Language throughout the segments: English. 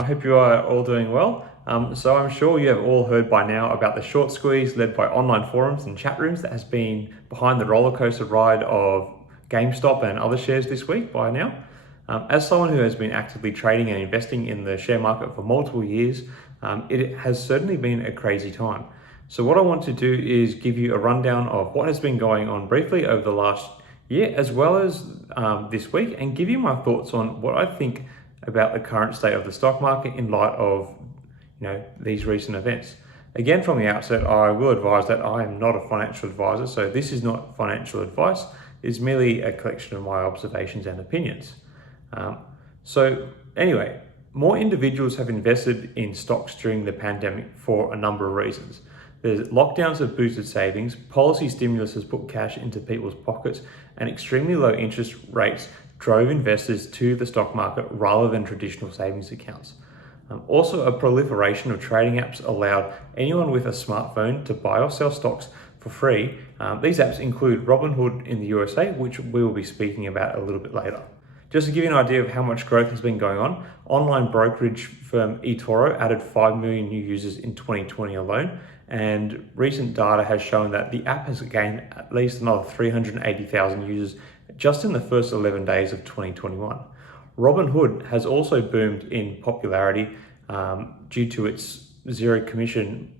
I hope you are all doing well. So I'm sure you have all heard by now about the short squeeze led by online forums and chat rooms that has been behind the roller coaster ride of Gamestop and other shares this week by now. As someone who has been actively trading and investing in the share market for multiple years, it has certainly been a crazy time. So what I want to do is give you a rundown of what has been going on briefly over the last year, as well as this week, and give you my thoughts on what I think about the current state of the stock market in light of these recent events. Again, from the outset, I will advise that I am not a financial advisor, so this is not financial advice. It's merely a collection of my observations and opinions. So anyway, more individuals have invested in stocks during the pandemic for a number of reasons. The lockdowns have boosted savings, policy stimulus has put cash into people's pockets, and extremely low interest rates drove investors to the stock market rather than traditional savings accounts. Also, a proliferation of trading apps allowed anyone with a smartphone to buy or sell stocks for free. These apps include Robinhood in the USA, which we will be speaking about a little bit later. Just to give you an idea of how much growth has been going on, online brokerage firm eToro added 5 million new users in 2020 alone, and recent data has shown that the app has gained at least another 380,000 users just in the first 11 days of 2021. Robinhood has also boomed in popularity due to its zero commission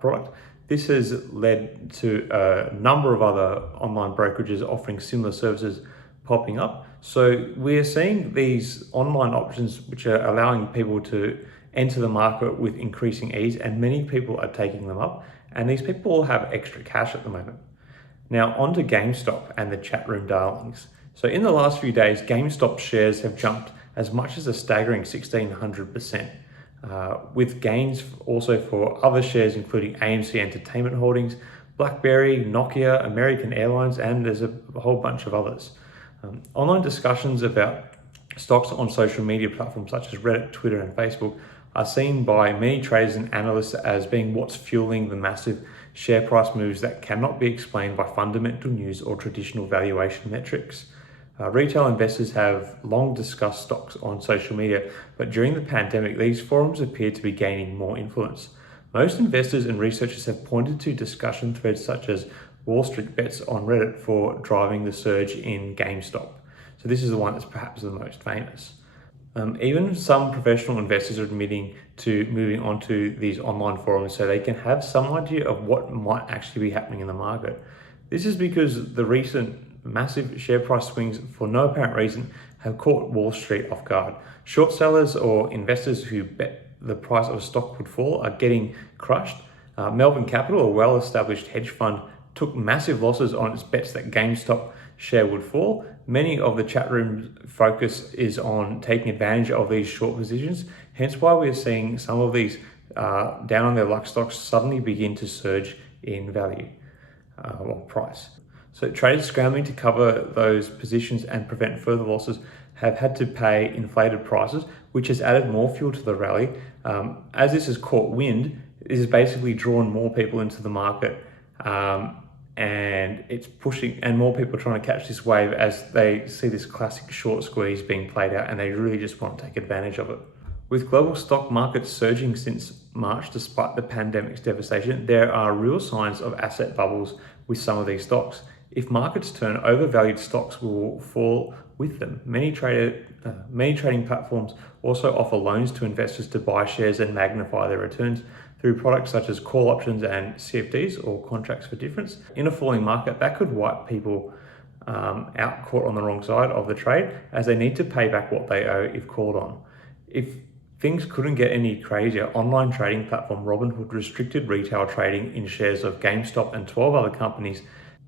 product. This has led to a number of other online brokerages offering similar services popping up. So we're seeing these online options which are allowing people to enter the market with increasing ease, and many people are taking them up, and these people all have extra cash at the moment. Now on to GameStop and the chat room darlings. So in the last few days, GameStop shares have jumped as much as a staggering 1,600%, with gains also for other shares including AMC Entertainment Holdings, BlackBerry, Nokia, American Airlines, and there's a whole bunch of others. Online discussions about stocks on social media platforms such as Reddit, Twitter, and Facebook are seen by many traders and analysts as being what's fueling the massive share price moves that cannot be explained by fundamental news or traditional valuation metrics. Retail investors have long discussed stocks on social media, but during the pandemic, these forums appear to be gaining more influence. Most investors and researchers have pointed to discussion threads such as Wall Street bets on Reddit for driving the surge in GameStop. So this is the one that's perhaps the most famous. Even some professional investors are admitting to moving onto these online forums so they can have some idea of what might actually be happening in the market. This is because the recent massive share price swings for no apparent reason have caught Wall Street off guard. Short sellers or investors who bet the price of a stock would fall are getting crushed. Melbourne Capital, a well-established hedge fund, took massive losses on its bets that GameStop share would fall. Many of the chat rooms focus is on taking advantage of these short positions, hence why we're seeing some of these down on their luck stocks suddenly begin to surge in value or price. So traders scrambling to cover those positions and prevent further losses have had to pay inflated prices, which has added more fuel to the rally. As this has caught wind, this has basically drawn more people into the market, and it's pushing, and more people are trying to catch this wave as they see this classic short squeeze being played out, and they really just want to take advantage of it. With global stock markets surging since March despite the pandemic's devastation, there are real signs of asset bubbles with some of these stocks. If markets turn, overvalued stocks will fall with them. Many trading platforms also offer loans to investors to buy shares and magnify their returns through products such as call options and CFDs, or contracts for difference. In a falling market, that could wipe people out caught on the wrong side of the trade, as they need to pay back what they owe if called on. If things couldn't get any crazier, online trading platform Robinhood restricted retail trading in shares of GameStop and 12 other companies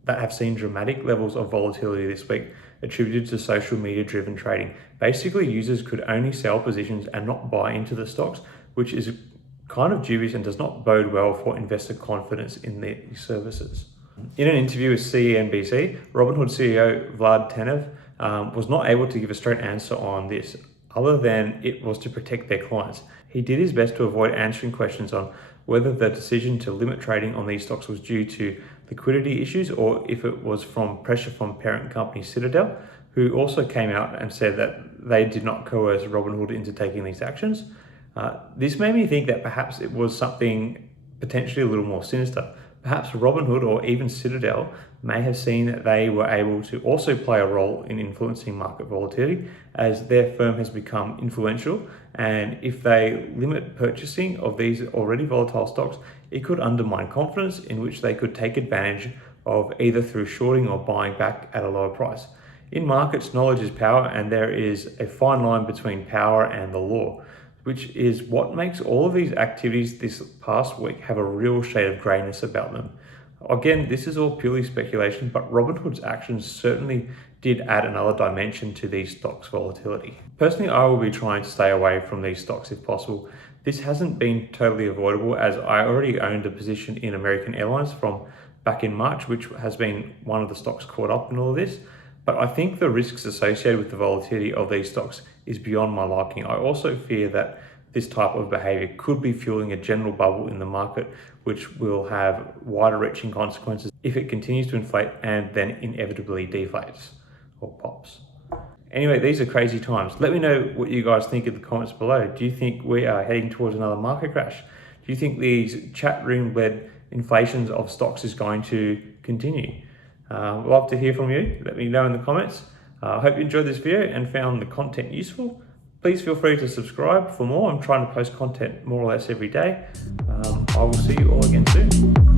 that have seen dramatic levels of volatility this week, attributed to social media driven trading. Basically, users could only sell positions and not buy into the stocks, which is kind of dubious and does not bode well for investor confidence in these services. In an interview with CNBC, Robinhood CEO Vlad Tenev was not able to give a straight answer on this, other than it was to protect their clients. He did his best to avoid answering questions on whether the decision to limit trading on these stocks was due to liquidity issues or if it was from pressure from parent company Citadel, who also came out and said that they did not coerce Robinhood into taking these actions. This made me think that perhaps it was something potentially a little more sinister. Perhaps Robinhood or even Citadel may have seen that they were able to also play a role in influencing market volatility, as their firm has become influential, and if they limit purchasing of these already volatile stocks, it could undermine confidence in which they could take advantage of either through shorting or buying back at a lower price. In markets, knowledge is power, and there is a fine line between power and the law, which is what makes all of these activities this past week have a real shade of greyness about them. Again, this is all purely speculation, but Robinhood's actions certainly did add another dimension to these stocks' volatility. Personally, I will be trying to stay away from these stocks if possible. This hasn't been totally avoidable, as I already owned a position in American Airlines from back in March, which has been one of the stocks caught up in all of this. But I think the risks associated with the volatility of these stocks is beyond my liking. I also fear that this type of behavior could be fueling a general bubble in the market, which will have wider reaching consequences if it continues to inflate and then inevitably deflates or pops. Anyway, these are crazy times. Let me know what you guys think in the comments below. Do you think we are heading towards another market crash? Do you think these chat room-led inflations of stocks is going to continue? Love to hear from you. Let me know in the comments. I hope you enjoyed this video and found the content useful. Please feel free to subscribe for more. I'm trying to post content more or less every day. I will see you all again soon.